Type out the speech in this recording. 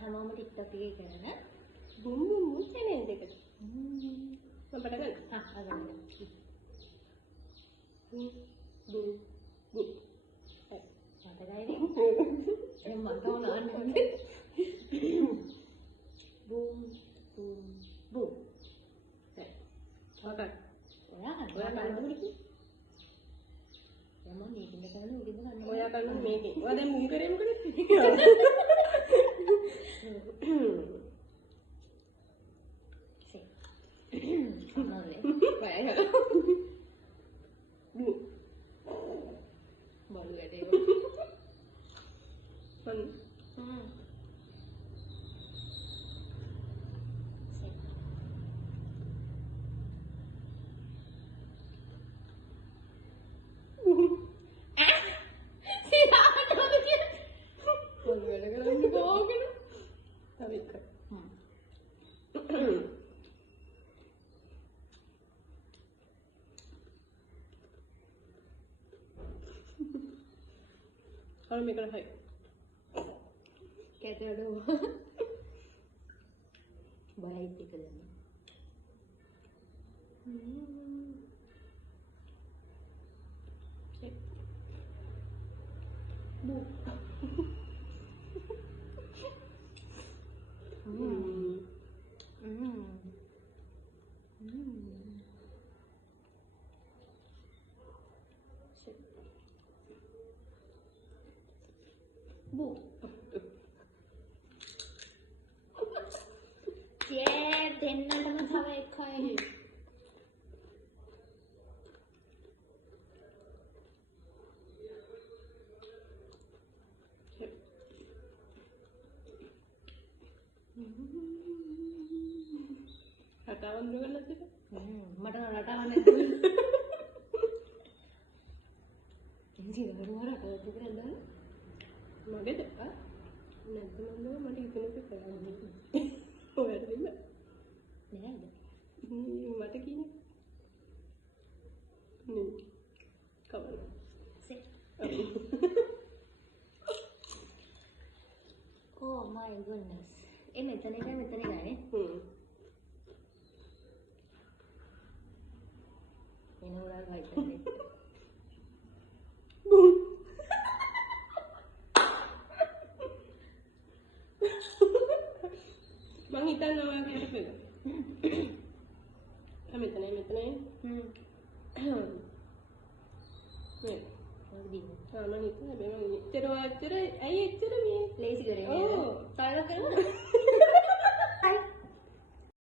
හැමෝම TikTok එකේ කරන බුම් බුම් බුම් channel එකට. මම පටන් ගන්න. අගන්න. බුම් බුම් බුම්. මතකයිනේ. එහෙනම් මට ඕන බුම් බුම් බුම්. හරි. ඔයා කරන්න යම මේකින්ද කරන්නේ උඩින්ද කරන්නේ ඔයා කරන්නේ මේකේ. ඔයා දැන් මුන් කරේ මොකද? මොනවද? බයයි. බලු වැඩේ. මන් kalau mikir hai කැත වැඩ බයයි ටික දැන් bu bu දෙන්නටම තව එකයි රටාවන් දුවලා තිබ්බ මට රටාවක් නැද්ද ඉතින් වරුවර රටාවක් කරන්න මගේද නැද්ද මන්ද මට ඉතනක කරන්නේ ඔයාලට දෙන්න නෑද මට කියන්නේ නේ කවර oh my goodness මෙතන එක මෙතන ගානේ වෙන උරල් වයිටන්නේ මං හිතන්නේ ඔයාලට පෙළ මෙතනයි මේ ඔය දින මම හිතන්නේ හැබැයි මම එච්චර ඇයි එච්චර